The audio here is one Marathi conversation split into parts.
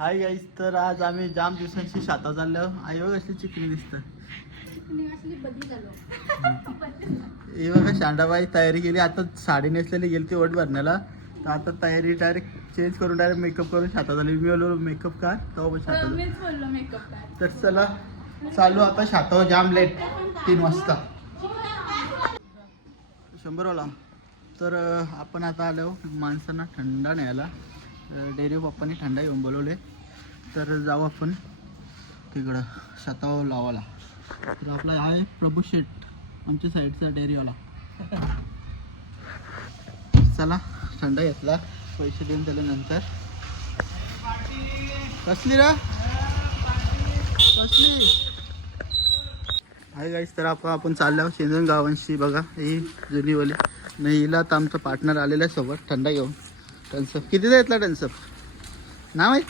हाय गाईस, तर आज आम्ही जाम दिवसांची शाता चाललो. आई बघ असली चिकनी दिसतं. हे बघा शांडाबाई तयारी केली. आता साडी नेसलेली गेली ती ओट भरण्याला. तर आता तयारी डायरेक्ट चेंज करून डायरेक्ट मेकअप करून शाता झाली. मी बोललो मेकअप का तो शाता. तर चला चालू आता शाता. जाम लेट 3 वाजता 100वाला. तर आपण आता आलो माणसांना थंडा न्यायला. डेअरी पप्पांनी थंडा घेऊन बोलवले. तर जाऊ आपण तिकडं शाताव लावाला. तर आपला आहे प्रभू शेठ, आमच्या साईडचा डेअरीवाला. चला थंडा घेतला, पैसे देऊन त्याच्यानंतर. कसली रा कसली आहे गाईस. तर आपण चाललो शेंजण गावांशी. बघा ही जुनीवाली नाही, हिला तर आमचा पार्टनर आलेला आहे सोबत थंडा घेऊन. टन्सअप कितीचा घेतला? टन्सअप ना माहीत.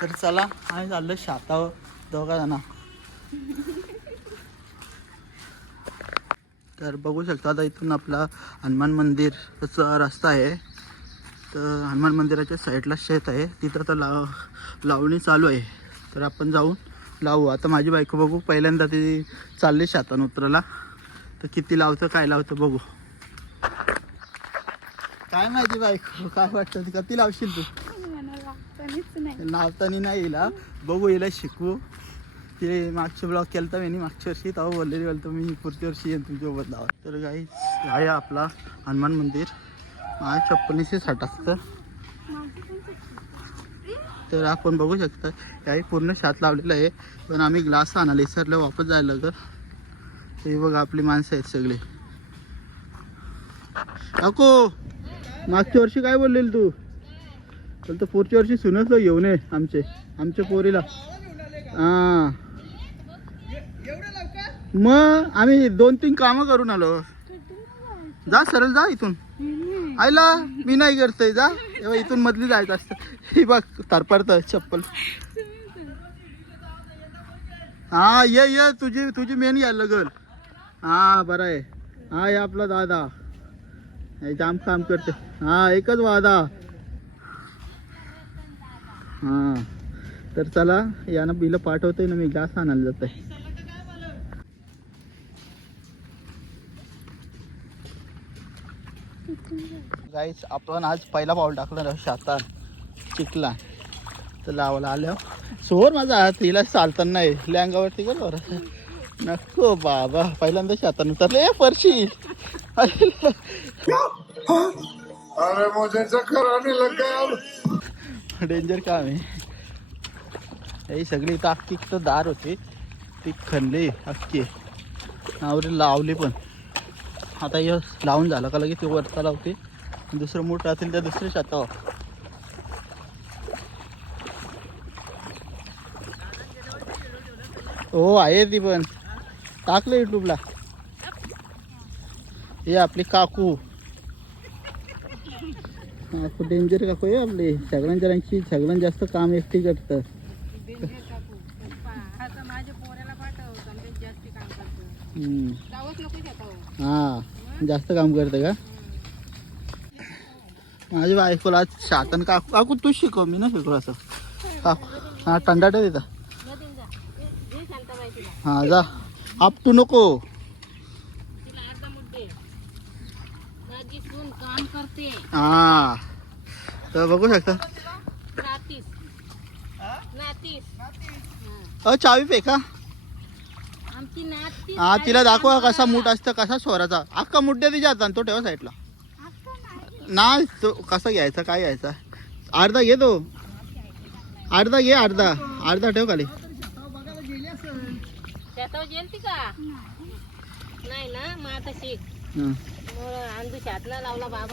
तर चला आम्ही चाललो शातावर दोघा जण. तर बघू शकता आता इथून आपला हनुमान मंदिरचा रस्ता आहे. तर हनुमान मंदिराच्या साईडला शेत आहे, तिथं तर लावणी चालू आहे. तर आपण जाऊन लावू. आता माझी बायको बघू पहिल्यांदा ती चालली शातान उतरायला. तर किती लावतं काय लावतं बघू. काय माहिती बायको काय वाटतं किती लावशील तू? लावताना नाही हिला बघू, हिला शिकवू. ते मागच्या ब्लॉग केला तर मी मागच्या वर्षी तेव्हा बोललेली बोलतो मी पुढच्या वर्षी येईन तुमच्यासोबत लावा. तर काही आहे आपला हनुमान मंदिर. माझ्या 5660 असतं. तर आपण बघू शकता काही पूर्ण शात लावलेलं आहे. पण आम्ही ग्लास आणायला विसरलो, वापस जायला लागलं. हे बघा आपली माणसं आहेत सगळे. अको मागच्या वर्षी काय बोललेली तू? तर पुढच्या वर्षी सुनच घेऊन ये आमच्या पोरीला. हां मग आम्ही 2-3 कामं करून आलो. जा सरळ जा इथून. आईला मी नाही करतोय जा. एव्हा इथून मधली जायचं असतं. हे बघ तरपडतं चप्पल. हा ये तुझी मेन घ्यायला लागल. हा बरं आहे. हा हे आपला दादा जाम काम करते. हा एकच वादा. हा तर चला यानं बिलं पाठवतोय ना, मी गॅस आणायला जात आहे. गाईस आपण आज पहिला पाऊल टाकलं ना शातात चिखला. तर लावायला आल्या सोर माझा हात हिला चालताना नाही लँगावरती कर बरं. नको बाबा पहिल्यांदा शातात उतरले फरशी. अरे मुझे चक्कर आने लग गया. डेंजर काम आहे. ही सगळी इथं अख्खी तर दार होती ती खणली अख्खी आवरी लावली. पण आता हे लावून झालं का लगे ती वरता लावते. दुसरं मूठ राहतील त्या दुसऱ्या शातावर. हो आहे ती पण टाकलं युट्यूबला. हे आपली काकू डेंजर काकू आहे आपली. सगळ्यात जास्त काम एकटी करतं. हा जास्त काम करतं का माझी बायकोला? शातन काकू तू शिकव, मी ना शिकलो असं. काकू हा टंडाट आहे तिथं. हा जा आपटू नको. हा तर बघू शकता. चावी फेका. हा तिला दाखवा कसा मूठ असतं, कसा स्वराचा अख्खा मूठ द्या तिच्या हातात. तो ठेवा साईडला. नाही तो कसा घ्यायचा काय घ्यायचा? अर्धा घे तो. अर्धा घे. अर्धा ठेव खाली.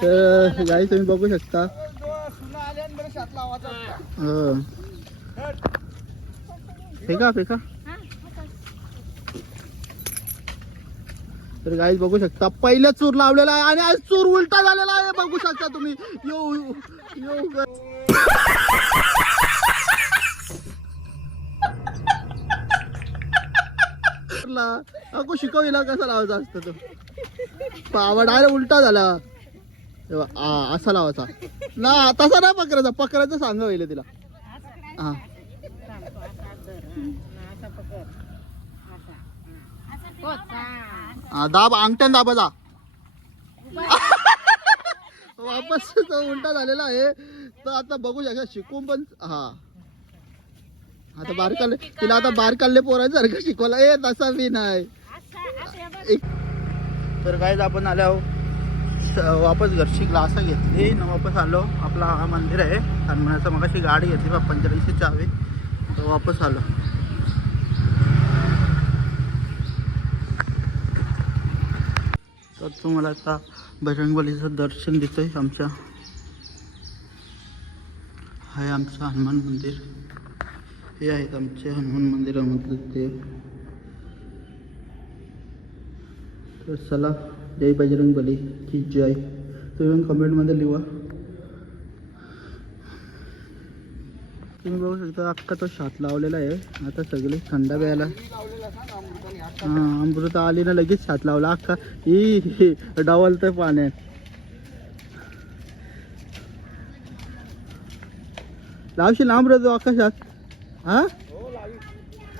तर गाई तुम्ही बघू शकता. फेका. तर गाईज बघू शकता पहिला चूर लावलेला आहे आणि आज चूर उलटा झालेला आहे. बघू शकता तुम्ही. अगो शिकविला कसा लावायचा असतं तो. पावा डायरेक्ट उलटा झाला. असा लावायचा ना, तसा नाही पकडायचा, पकडायचं सांगा होईल तिला. हा दाब अंगठ्यान दाबाचा. वापस तो उलटा झालेला आहे. तर आता बघू शकता शिकून पण. हा आता बारकाले तिला, आता बारकाले पोरांसारखं शिकवला. तसा बी नाही. तर काय आपण आलो वापस घरची ग्लास घेतली न वापस आलो. आपला हा मंदिर आहे हनुमानाचं. मग अशी गाडी घेतली पप्पांच्या पैसे चावी, तर वापस आलो. तर तुम्हाला आता बजरंगबलीचं दर्शन देतोय. आमच्या आहे आमचं हनुमान मंदिर. हे आहेत आमचे हनुमान मंदिरामधले देव. तर चला, जय बजरंगबली की जय. तुम्ही कमेंटमध्ये लिहा. तुम्ही बघू शकता अख्खा तो शात लावलेला आहे. आता सगळे थंड प्यायला. हां अमृता आली ना लगेच शात लावला अख्खा. ही डावलतंय पाण्यात. लावशील ना अमृता अख्खा शात? हा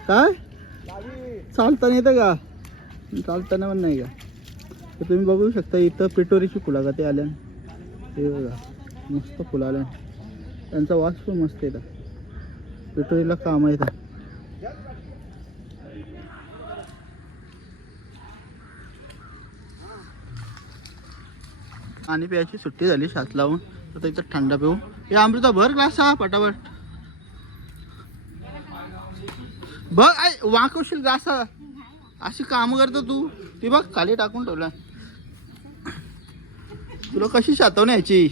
काय चालताना येतं का? चालताना पण नाही का? तर तुम्ही बघू शकता इथं पिटोरीची फुलं का ते आल्या. ते बघा मस्त फुलं आल्या. त्यांचा वास पण मस्त येतात. पिटोरीला काम येतात. पाणी प्यायची सुट्टी झाली शात लावून. तर इथं थंड पिऊ. हे अमृता भर ग्लास हा पटापट बघ. वाकवशील ग्लास. अशी काम करतो तू. ती बघ खाली टाकून ठेवला. तुला कशी शातवण यायची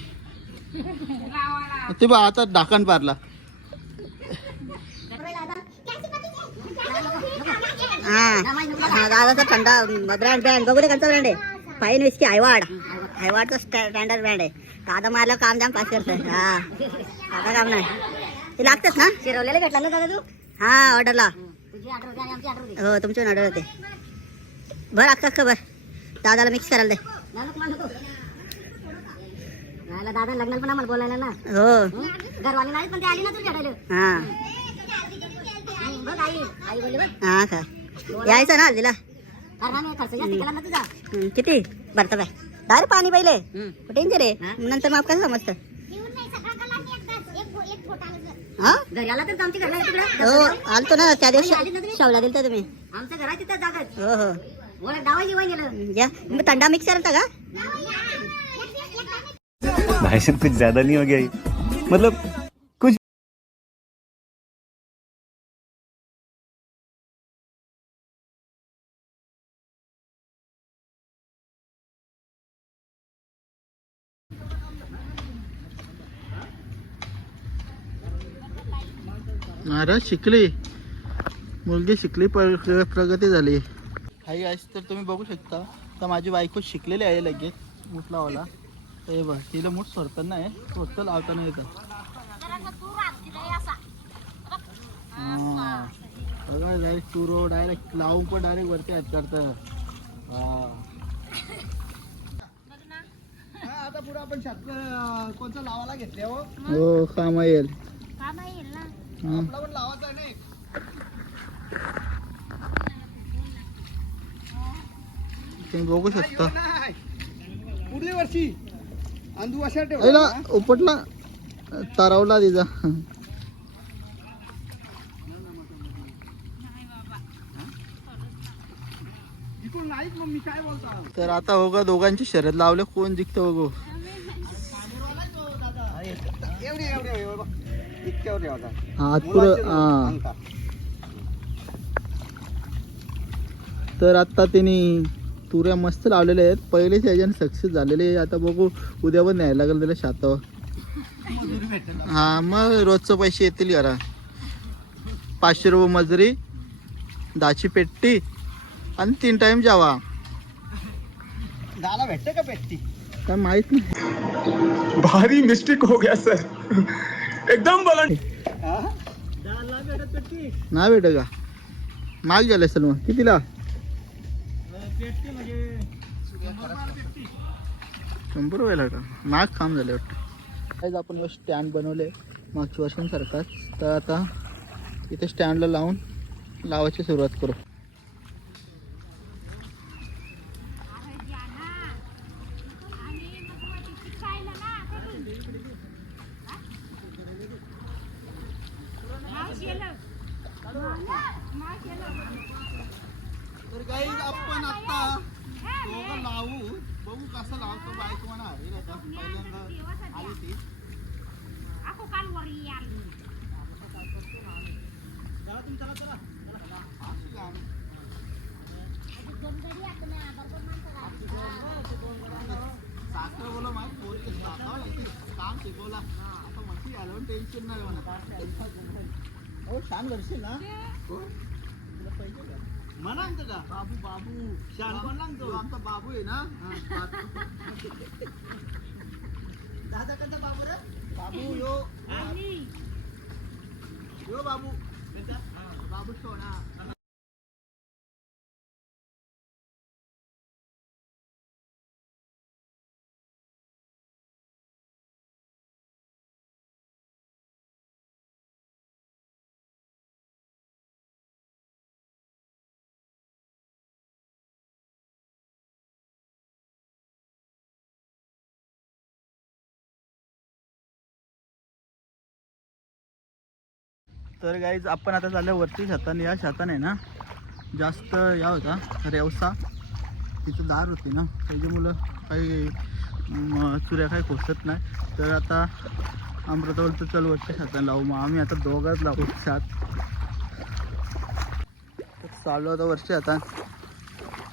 ते बघ. आता ढाकण पारला. दादाचा थंडा ब्रँड बघू दे. कोणता ब्रँड आहे? फाईन विस्की हायवाडचा स्टँडर्ड ब्रँड आहे. दादा मारला काम जाम पास करतोय. हा दादा काम नाही ते लागतच ना. शिरवलेलं भेटला ना दादा तू? हा ऑर्डरला. हो तुमची ऑर्डर होते. भर अख्खा भर. दादाला मिक्स करायला दे. दादा लग्नाला पण आम्हाला बोलायला ना. हो घरवाली नाही पण ते आली ना तू भेटायला. हा हा का यायचं ना हल्दीला. किती भरता बाय? डायरेक्ट पाणी पहिले टेन्शन रे. नंतर मग कसं समजतं. हा हो आलतो ना त्या दिवशी. शावला दिलता तुम्ही आमच्या घरात तिथं जागा. हो हो या मग थंडा मिक्स करता का? भाई साहब कुछ ज्यादा नहीं हो गया ये? मतलब कुछ. अरे शिकली मुलगी शिकली. प्रगती झाली. हाय गाईस, तर तुम्ही बघू शकता तर माझी बायको शिकलेली आहे लगेच मूठ लावायला. हे बघ तिला मूठ सोडताना आहे, सोडतं लावताना येतं. हां डायरेक्ट टुरो डायरेक्ट लावून पण डायरेक्ट वरती हात करतं. आता पुढे आपण शास्त्र कोणतं लावायला घेतले हो काम येईल. आपला पण लावायचा नाही. तुम्ही बघू शकता पुढल्या वर्षी अंदू अशा उपटला तारावला तिचा. तर आता हो का दोघांची शर्यत लावले कोण जिंकतो बघू. तर आता त्यांनी तुऱ्या मस्त लावलेल्या आहेत. पहिलेच याच्याने सक्सेस झालेले. आता बघू उद्या पण न्यायला लागेल त्याला शातावर. हा मग रोजचं पैसे येतील घरा. 500 रुपये मजुरी, 10ची पेट्टी आणि 3 टाइम जावा. गाला भेटते का पेट्टी काय माहित नाही. भारी मिस्टेक हो गया सर. एकदम बोला. नाही भेट का? माग झाले असेल मग. कितीला? 100 रुपयाला का महाग काम झाले वाटतं. काहीच आपण स्टँड बनवले मागच्या वर्षांसारखाच. तर आता इथे स्टँडला लावायची सुरुवात करू. तर काही आपण आता दोघं लावू, बघू कसं लावतो. बाईक म्हणा पहिल्यांदा आली ती. सासरा बोला माहिती बोल काम शिकवला आता मशी आलं टेन्शन नाही म्हणा. हो छान करशील ना. तुला पाहिजे का म्हणा का बाबू बाबू शान कोण लागतो. आमचा बाबू आहे ना. दादा कसा बाबू रे. बाबू यो बाबू बाबू सोना. तर गाईज आपण आता चालल्या वरती छताने. या छताने ना जास्त या होता रेवसा. तिथं दार होती ना त्याची मुलं काही चुऱ्या काही खोसत नाही. तर आता अमृता बोलतो चल वरती छताने लावू. मग आम्ही आता दोघांच लावू छत. चालू आता वरची हातात.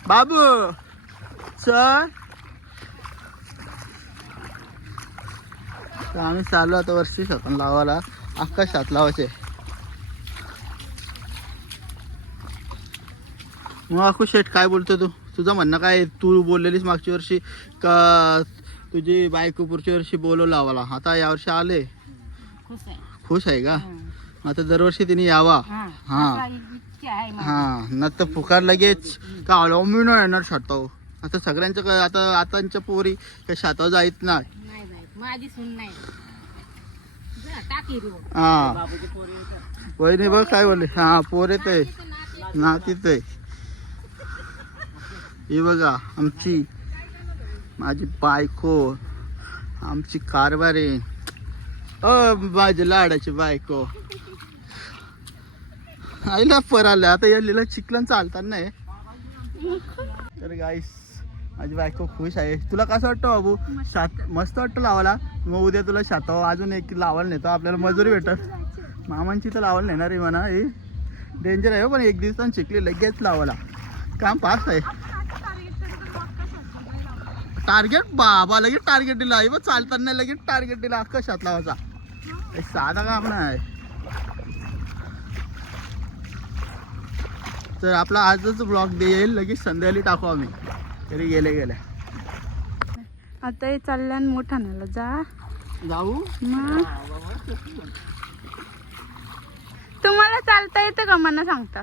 बाबू चल. तर आम्ही चालू आता वरची छतान लावायला. अख्खा छत लावायचे. मग अखू शेठ काय बोलतो तू. तुझं म्हणणं काय. तू बोललेलीस मागच्या वर्षी का तुझी बायको पुढच्या वर्षी बोलवलं लावाला. आता यावर्षी आले. खुश आहे का. आता दरवर्षी तिने यावा. हा हा न तर फुकार लगेच का मी नाही येणार शाताव. आता सगळ्यांचं आता आताच्या पोरी काही शाताव जायत नाही. हा वहिनी बघ काय बोलले. हा पोर येत आहे ना तिथे. हे बघा आमची माझी बायको आमची कारभारी. माझी लाडाची बायको आईला पर आलं. आता या लिला चिखलन चालतात नाही. तर गाईस माझी बायको खुश आहे. तुला कसं वाटतं बाबू. मस्त वाटतं लावायला. मग उद्या तुला शाताव अजून एक लावायला नेतो. आपल्याला मजुरी भेटत. मामांची तर लावायला नेणार आहे म्हणा. हे डेंजर आहे पण एक दिवसांनी शिकली लगेच लावायला. काम फास्ट आहे. टार्गेट बाबा लगेच टार्गेट दिला. बघ चालताना लगेच टार्गेट दिला. अख्खा शात लावायचा. साधा काम नाही. तर आपला आजच ब्लॉग देईल लगेच संध्याकाळी टाकू आम्ही. तरी गेले आता हे चालल्या मोठाण्याला जाऊ. तुम्हाला चालता येतं का मला सांगता.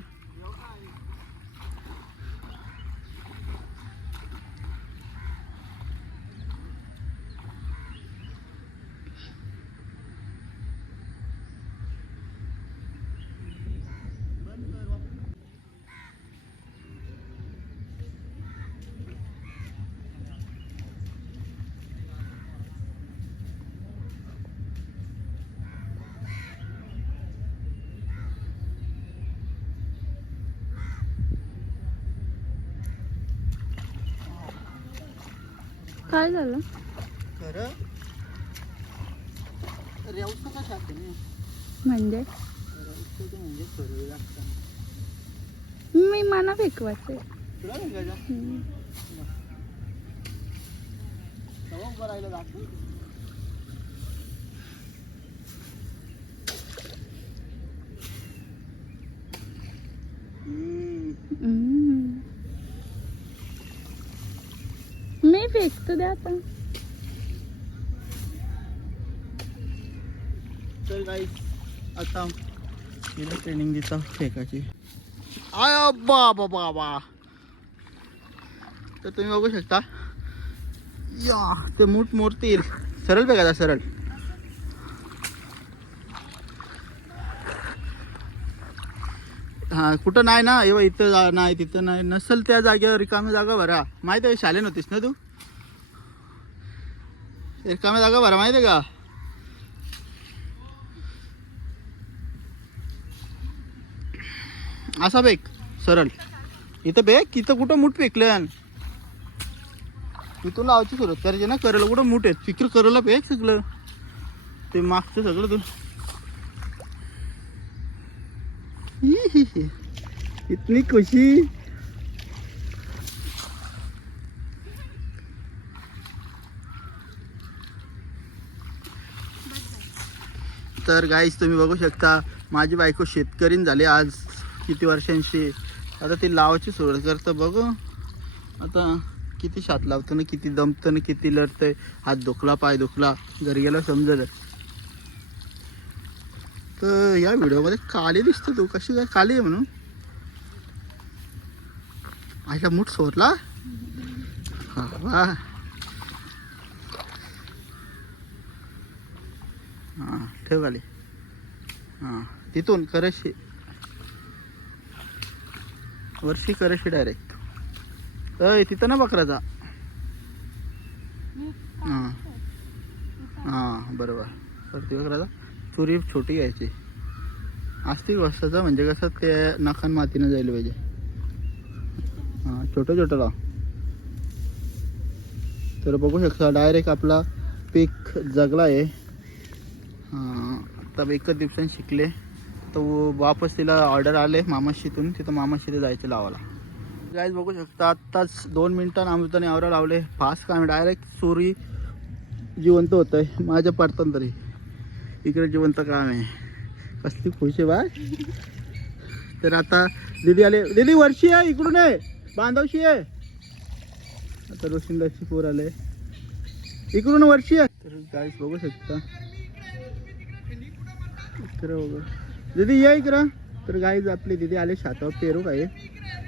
काय झालं. खरं रेवसा कशा म्हणजे म्हणजे खरं लागतं. मी मना फेकवायचे. तुला बरायला लागतं. मी फेकतो द्या आता. तर गाईस आता तिला ट्रेनिंग देता फेकायची. आय बाबा बाबा. तर तुम्ही बघू शकता या ते मूठ मोडतील. सरळ बघा सरळ. हा कुठं नाही ना एव्हा इथं नाही तिथं नाही नसल त्या जागेवर रिकाम्या जागा भरा. माहिती आहे शाले नव्हतीस ना तू. रिकाम्या जागा भरा माहिती आहे का. असा बेक सरळ इथं बेक. इथं कुठं मूठ फेकलं. इथून लावायची सुरुवात करायची ना. करायला कुठं मूठ आहेत फिक्र करायला पेक सगळं ते मागचं सगळं तू. इतनी खुशी. तर गाईस तुम्ही बघू शकता माझी बायको शेतकरीण झाली आज किती वर्षांची. आता ती लावायची सुरुवात करतं. बघू आता किती शात लावतं ना, किती दमतं ना, किती लढतंय. हात दुखला पाय दुखला घरी गेला समजलं. तर या व्हिडिओमध्ये काली दिसतो तू. कशी काय काली आहे म्हणून. आईला मूठ सोडला. हा वा. हां ठेव खाली. हां तिथून करशी वर्षी करशी डायरेक्ट. तिथं ना बकराचा. हां हां बरोबर. तर ती बकराचा चुरी छोटी घ्यायची. आस्तिक वाजताचा म्हणजे कसं ते नखान मातीनं जायला पाहिजे. हां छोटं छोटं लाव. तर बघू शकता डायरेक्ट आपला पीक जगला आहे. आता एकच दिवसांनी शिकले तर वापस तिला ऑर्डर आले मामाशीतून. तिथं मामाशी जायचं लावायला. गाईज बघू शकता आत्ताच 2 मिनिटांनी अमृताने आवरा लावले. फास्ट काम डायरेक्ट चोरी जिवंत होत आहे. माझ्या पडताना तरी इकडे जिवंत काम आहे. कसली खुश आहे बाय. तर आता दीदी आले. दीदी वर्षी आहे इकडून आहे बांधवशी आहे. आता रोशिंदाची पोर आले इकडून वर्षी आहे. तर गाईज बघू शकता इकडं बघू. दीदी ये इकडं. तर गाईज आपली दीदी आले शातावर पेरू काय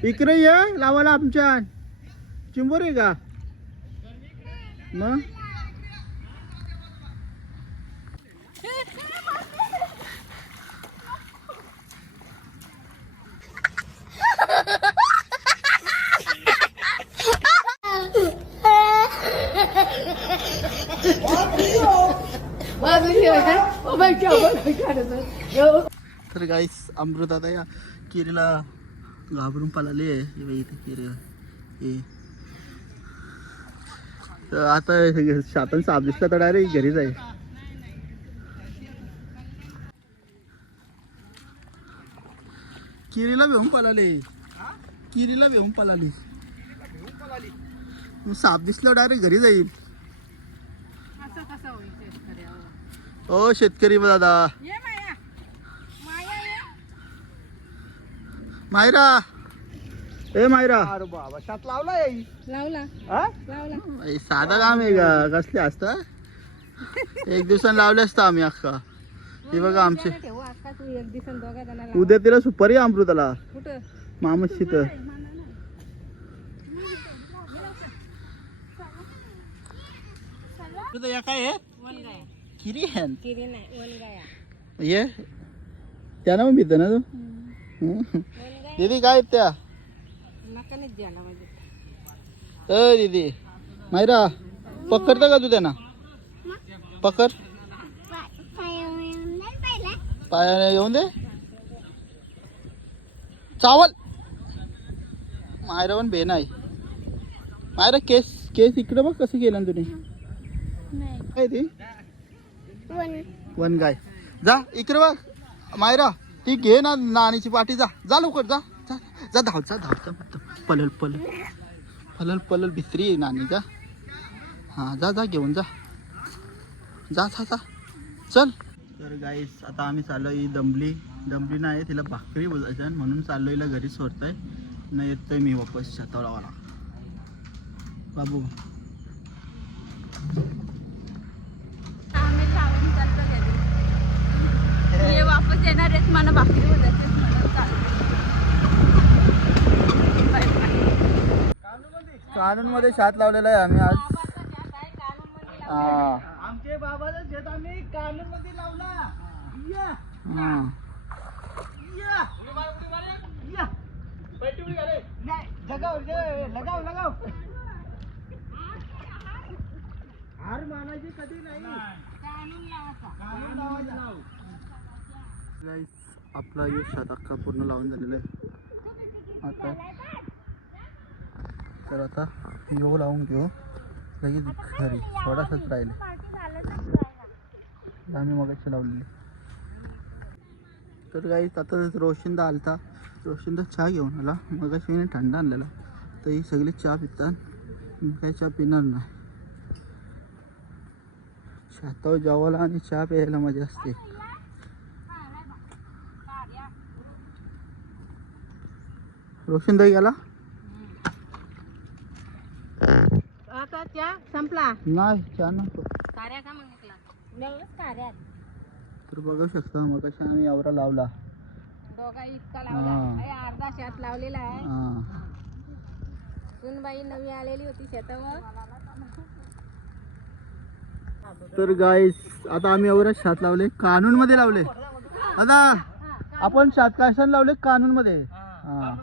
इकडे ये लावायला. आमच्या चिंबोर आहे का मग. तर गाईस अमृत आता या किरीला घाबरून पळाली आहे. इथे किरी हे तर आता शातन साप दिसला तर डायरेक्ट घरी जाईल. किरीला भेऊन पळाले. किरीला भेऊन पळाली. साप दिसलं डायरेक्ट घरी जाईल. ओ शेतकरी दादा मायरा. ए मायरा. अरे बाबा शात लावला. साधा काम आहे का कसले असता. एक दिवसानं लावले असता आम्ही अख्खा. हे बघा आमचे उद्या तिला सुपारी अमृताला मामशी. तर या काय किरी ये त्यानं मग भीत ना तू. दीदी काय त्या दीदी मायरा पकडता का तू त्यांना. पकड पाया येऊन दे. चावल. मायरा पण बेन आहे. मायरा केस केस इकडे बघ कसं केलं ना तुम्ही. काय ती वन गाय. जा इकडे बघ मायरा. ती घे ना नानीची पाठी. जा जा लवकर जा जा जा. धावचा धावचा पलल पलल पलल पलल भित्री आहे नानी. जा हां जा जा घेऊन जा जा जा जा चल. तर गाईस आता आम्ही चाललो ही दमली. दमली नाही तिला भाकरी बोलायचं म्हणून चाललो हिला घरी सोडतंय. नाही येतोय मी वापस छतावर लावायला. बाबू वापस येणार आहेत मला भाकरी बोलायचं. कानून मध्ये शात लावलेला आहे आम्ही आज. आमचे बाबाचं शेत आम्ही कानून मध्ये लावला. हार मानायची कधी नाही. Guys, आपला यो शेत अख्खा पूर्ण लावून झालेला आहे. आता तर आता यो लावून घेऊ लगेच घरी. थोडासाच राहिले आम्ही मगाशी लावलेले. तर गाईस आता रोशनदा आलता. रोशनदा चहा घेऊन आला. मगाशी मी थंड आणलेला. तर ही सगळी चहा पितात. मी काही चहा पिणार नाही. शेतावर जेवायला आणि चहा प्यायला मजा असते. रोशनदा गेला आता चहा संपला. नाही चहा नको. कार्या का मागितला कार्यात तर बघू शकता मग कशा आम्ही आवरा लावला. दोघा इतका लावला. अर्धा शेत लावलेला आहे. हां सुनबाई नवी आलेली होती शेतावर. तर गाईस आता आम्ही एवढं शात लावले. कानून मध्ये लावले. आता आपण शात कशाने लावले? कानून मध्ये. हां